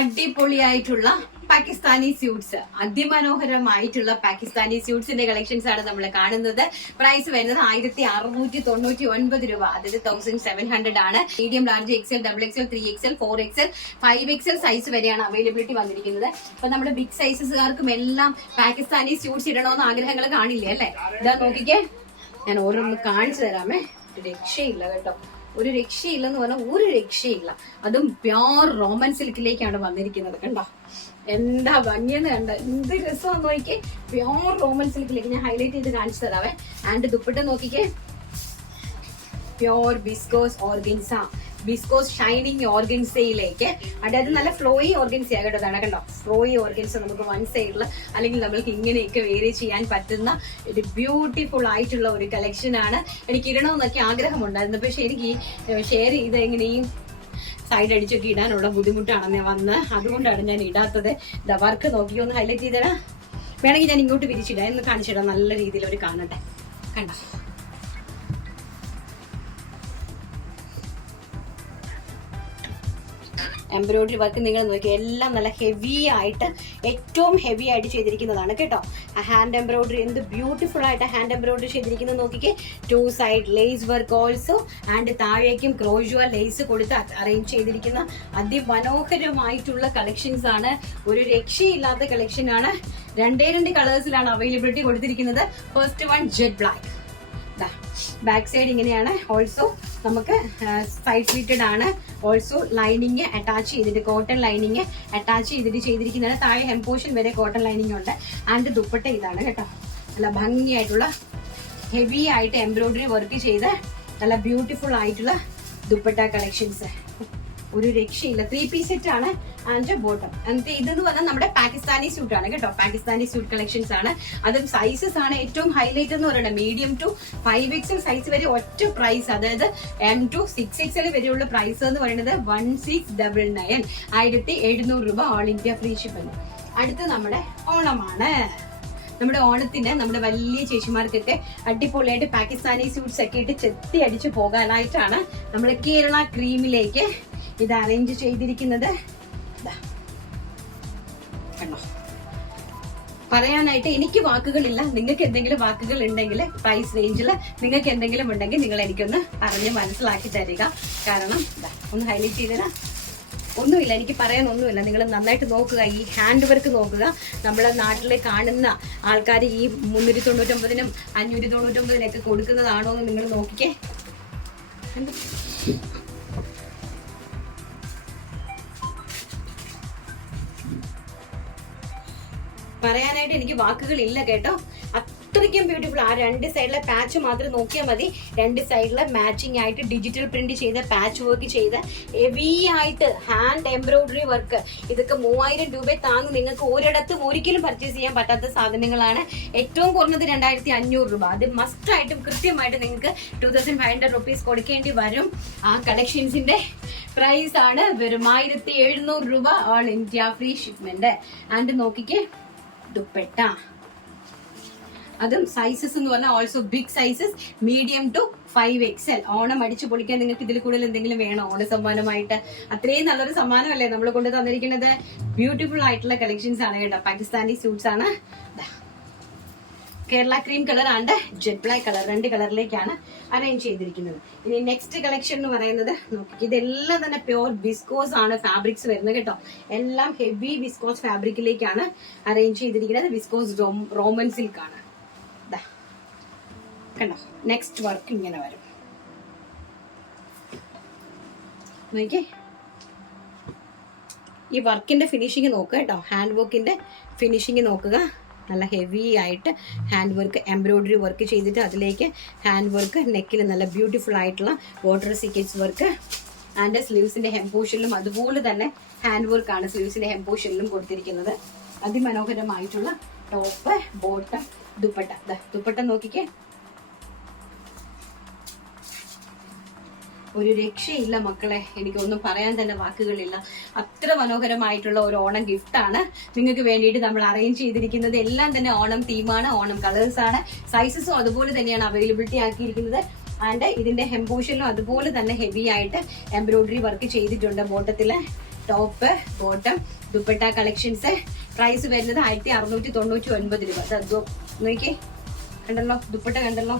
അടിപൊളിയായിട്ടുള്ള Pakistani suites, അതിമനോഹരമായിട്ടുള്ള Pakistani സ്യൂട്ട്സിന്റെ collections ആണ് നമ്മൾ കാണുന്നത്. പ്രൈസ് വരുന്നത് 1699 രൂപ, അതായത് 1700 ആണ്. Medium, large, XL, double XL, 3XL, 4XL, 5XL size വരെയാണ് അവൈലബിലിറ്റി വന്നിരിക്കുന്നത്. അപ്പൊ നമ്മുടെ ബിഗ് സൈസസുകാർക്കും എല്ലാം പാകിസ്ഥാനി സ്യൂട്ട്സ് ഇടണമെന്ന് ആഗ്രഹങ്ങൾ കാണില്ലേ അല്ലെ? ഇതാ നോക്കിക്കേ, ഞാൻ ഓരോന്ന് കാണിച്ചു തരാമേ. രക്ഷയില്ല കേട്ടോ, ഒരു രക്ഷയില്ലെന്ന് പറഞ്ഞാൽ ഒരു രക്ഷയില്ല. അതും പ്യോർ റോമൻ സിൽക്കിലേക്കാണ് വന്നിരിക്കുന്നത്. കണ്ടോ എന്താ ഭംഗിയെന്ന് കണ്ട, എന്ത് രസമാണെന്ന് നോക്കിക്കേ. പ്യോർ റോമൻ സിൽക്കിലേക്ക് ഞാൻ ഹൈലൈറ്റ് ചെയ്ത് കാണിച്ചു തരാവേ. ആൻഡ് ദുപ്പട്ട നോക്കിക്കേ, pure viscose organza, viscose shining ഓർഗൻസയിലേക്ക്, അതായത് നല്ല ഫ്ലോയി ഓർഗൻസ കേട്ടതാണ്. കണ്ടോ, ഫ്ലോയി ഓർഗൻസ നമുക്ക് വൺ സൈഡിൽ അല്ലെങ്കിൽ നമ്മൾക്ക് ഇങ്ങനെയൊക്കെ വേരി ചെയ്യാൻ പറ്റുന്ന ഒരു ബ്യൂട്ടിഫുൾ ആയിട്ടുള്ള ഒരു കളക്ഷൻ ആണ്. എനിക്ക് ഇടണമെന്നൊക്കെ ആഗ്രഹമുണ്ടായിരുന്നു, പക്ഷെ എനിക്ക് ഷെയർ ചെയ്ത് എങ്ങനെ ഈ സൈഡ് അടിച്ചൊക്കെ ഇടാനുള്ള ബുദ്ധിമുട്ടാണ് ഞാൻ വന്ന്, അതുകൊണ്ടാണ് ഞാൻ ഇടാത്തത്. വർക്ക് നോക്കി ഒന്ന് ഹൈലൈറ്റ് ചെയ്തേടാ. വേണമെങ്കിൽ ഞാൻ ഇങ്ങോട്ട് വിരിച്ചിടാം, എന്ന് കാണിച്ചിടാം, നല്ല രീതിയിൽ ഒരു കാണട്ടെ. കണ്ടോ, എംബ്രോയിഡറി വർക്ക് നിങ്ങൾ നോക്കി, എല്ലാം നല്ല ഹെവി ആയിട്ട്, ഏറ്റവും ഹെവി ആയിട്ട് ചെയ്തിരിക്കുന്നതാണ് കേട്ടോ. ഹാൻഡ് എംബ്രോയിഡറി എന്ത് ബ്യൂട്ടിഫുൾ ആയിട്ട് ഹാൻഡ് എംബ്രോയിഡറി ചെയ്തിരിക്കുന്നത് നോക്കിക്കേ. 2 side lace work also, and താഴേക്കും ക്രോഷ്വ ലേസ് കൊടുത്ത് അറേഞ്ച് ചെയ്തിരിക്കുന്ന അതിമനോഹരമായിട്ടുള്ള കളക്ഷൻസ് ആണ്. ഒരു രക്ഷയില്ലാത്ത കളക്ഷൻ ആണ്. 2 കളേഴ്സിലാണ് അവൈലബിലിറ്റി കൊടുത്തിരിക്കുന്നത്. First one jet black, back side ഇങ്ങനെയാണ്. ഓൾസോ നമുക്ക് സൈഡ് പ്ലീറ്റഡ് ആണ്. ഓൾസോ ലൈനിങ് അറ്റാച്ച് ചെയ്തിട്ട്, കോട്ടൺ ലൈനിങ് അറ്റാച്ച് ചെയ്തിട്ട് ചെയ്തിരിക്കുന്നതാണ്. താഴെ ഹെം പോർഷൻ വരെ കോട്ടൺ ലൈനിങ് ഉണ്ട്. ആൻഡ് ദുപ്പട്ട ഇതാണ് കേട്ടോ, നല്ല ഭംഗിയായിട്ടുള്ള ഹെവി ആയിട്ട് എംബ്രോയിഡറി വർക്ക് ചെയ്ത് നല്ല ബ്യൂട്ടിഫുൾ ആയിട്ടുള്ള ദുപ്പട്ട കളക്ഷൻസ്. ഒരു രക്ഷയില്ല. 3 പീസ് സെറ്റ് ആണ്. And bottom. എന്നിട്ട് ഇതെന്ന് പറഞ്ഞാൽ നമ്മുടെ പാകിസ്ഥാനി സ്യൂട്ട് ആണ് കേട്ടോ. പാകിസ്ഥാനി സ്യൂട്ട് കളക്ഷൻസ് ആണ്. അതും സൈസസ് ആണ് ഏറ്റവും ഹൈലൈറ്റ് എന്ന് പറയുന്നത്. മീഡിയം ടു 5XL സൈസ് വരെ ഒറ്റ പ്രൈസ്, അതായത് M to 6XL വരെയുള്ള പ്രൈസ് എന്ന് പറയുന്നത് 1699, 1700 രൂപ, ഓൾ ഇന്ത്യ ഫ്രീ ഷിപ്പിംഗ്. അടുത്ത് നമ്മുടെ ഓണമാണ്. നമ്മുടെ ഓണത്തിന് നമ്മുടെ വലിയ ചേച്ചിമാർക്കൊക്കെ അടിപൊളിയായിട്ട് പാകിസ്ഥാനി സ്യൂട്ട്സ് ഒക്കെ ഇട്ട് ചെത്തി അടിച്ചു പോകാനായിട്ടാണ് നമ്മുടെ കേരള ക്രീമിലേക്ക് ഇത് അറേഞ്ച് ചെയ്തിരിക്കുന്നത്. കണ്ടോ, പറയാനായിട്ട് എനിക്ക് വാക്കുകളില്ല. നിങ്ങൾക്ക് എന്തെങ്കിലും വാക്കുകൾ ഉണ്ടെങ്കിൽ, പ്രൈസ് റേഞ്ചിൽ നിങ്ങൾക്ക് എന്തെങ്കിലും ഉണ്ടെങ്കിൽ നിങ്ങൾ എനിക്കൊന്ന് പറഞ്ഞ് മനസ്സിലാക്കി തരിക. കാരണം ഒന്ന് ഹൈലൈറ്റ് ചെയ്തരാ. ഒന്നുമില്ല, എനിക്ക് പറയാനൊന്നുമില്ല. നിങ്ങൾ നന്നായിട്ട് നോക്കുക, ഈ ഹാൻഡ് വർക്ക് നോക്കുക. നമ്മുടെ നാട്ടിലെ കാണുന്ന ആൾക്കാർ ഈ 399-നും 599-നൊക്കെ കൊടുക്കുന്നതാണോ എന്ന് നിങ്ങൾ നോക്കിക്കേ. പറയാനായിട്ട് എനിക്ക് വാക്കുകളില്ല കേട്ടോ. അത്രയ്ക്കും ബ്യൂട്ടിഫുൾ. ആ 2 സൈഡിലെ പാച്ച് മാത്രം നോക്കിയാൽ മതി. 2 സൈഡിലെ മാച്ചിങ് ആയിട്ട് ഡിജിറ്റൽ പ്രിന്റ് ചെയ്ത പാച്ച് വർക്ക് ചെയ്ത ഹെവി ആയിട്ട് ഹാൻഡ് എംബ്രോയിഡറി വർക്ക്. ഇതൊക്കെ 3000 രൂപ താങ്ങും. നിങ്ങൾക്ക് ഒരിടത്തും ഒരിക്കലും പർച്ചേസ് ചെയ്യാൻ പറ്റാത്ത സാധനങ്ങളാണ്. ഏറ്റവും കുറഞ്ഞത് 2500 രൂപ. അത് മസ്റ്റ് ആയിട്ടും കൃത്യമായിട്ട് നിങ്ങൾക്ക് 2500 റുപ്പീസ് കൊടുക്കേണ്ടി വരും. ആ കളക്ഷൻസിന്റെ പ്രൈസ് ആണ് വെറും 1700 രൂപ, all India free shipment. And നോക്കിക്കേ ദുപ്പട്ട, അതും സൈസസ് എന്ന് പറഞ്ഞാൽ also big sizes, medium to 5XL. Onam അടിച്ചു പൊളിക്കാൻ നിങ്ങൾക്ക് ഇതിൽ കൂടുതൽ എന്തെങ്കിലും വേണോ ഓണ സമ്മാനമായിട്ട്? അത്രയും നല്ലൊരു സമ്മാനമല്ലേ നമ്മൾ കൊണ്ട് തന്നിരിക്കുന്നത്. ബ്യൂട്ടിഫുൾ ആയിട്ടുള്ള കളക്ഷൻസ് ആണ് കേട്ടോ. പാകിസ്ഥാനി സ്യൂട്ട്സ് ആണ്. Kerala cream colour and jet black colour, 2 കളറിലേക്കാണ് അറേഞ്ച് ചെയ്തിരിക്കുന്നത്. ഇനി നെക്സ്റ്റ് കളക്ഷൻ എന്ന് പറയുന്നത് നോക്കി, ഇതെല്ലാം തന്നെ പ്യോർ വിസ്കോസ് ആണ് ഫാബ്രിക്സ് വരുന്നത് കേട്ടോ. എല്ലാം ഹെവി വിസ്കോസ് ഫാബ്രിക്കിലേക്കാണ് അറേഞ്ച് ചെയ്തിരിക്കുന്നത്. വിസ്കോസ് റോമൻ സിൽക്ക് ആണ്. കണ്ടോ, നെക്സ്റ്റ് വർക്ക് ഇങ്ങനെ വരും. നോക്കിയേ, ഈ വർക്കിന്റെ ഫിനിഷിങ് നോക്കുക കേട്ടോ. ഹാൻഡ് വർക്കിന്റെ ഫിനിഷിങ് നോക്കുക. നല്ല ഹെവി ആയിട്ട് ഹാൻഡ് വർക്ക്, എംബ്രോയിഡറി വർക്ക് ചെയ്തിട്ട് അതിലേക്ക് ഹാൻഡ് വർക്ക്, നെക്കിൽ നല്ല ബ്യൂട്ടിഫുൾ ആയിട്ടുള്ള വാട്ടർ സീക്വൻസ് വർക്ക്. ആൻഡ് സ്ലീവ്സിന്റെ ഹെം പോർഷനിലും അതുപോലെ തന്നെ ഹാൻഡ് വർക്ക് ആണ് സ്ലീവ്സിന്റെ ഹെം പോർഷനിലും കൊടുത്തിരിക്കുന്നത്. അതിമനോഹരമായിട്ടുള്ള ടോപ്പ്, ബോട്ടം, ദുപ്പട്ട. ദുപ്പട്ട നോക്കിക്കേ, ഒരു രക്ഷയില്ല മക്കളെ. എനിക്കൊന്നും പറയാൻ തന്നെ വാക്കുകളില്ല. അത്ര മനോഹരമായിട്ടുള്ള ഒരു ഓണം ഗിഫ്റ്റാണ് നിങ്ങൾക്ക് വേണ്ടിയിട്ട് നമ്മൾ അറേഞ്ച് ചെയ്തിരിക്കുന്നത്. എല്ലാം തന്നെ ഓണം തീമാണ്, ഓണം കളേഴ്സ് ആണ്. സൈസസും അതുപോലെ തന്നെയാണ് അവൈലബിലിറ്റി ആക്കിയിരിക്കുന്നത്. ആൻഡ് ഇതിന്റെ ഹെം പോർഷനിലും അതുപോലെ തന്നെ ഹെവി ആയിട്ട് എംബ്രോയിഡറി വർക്ക് ചെയ്തിട്ടുണ്ട്. ബോട്ടത്തില് top bottom dupatta collections. Price വരുന്നത് 1699 രൂപ. നോക്കിയേ, കണ്ടല്ലോ ദുപ്പട്ട കണ്ടല്ലോ.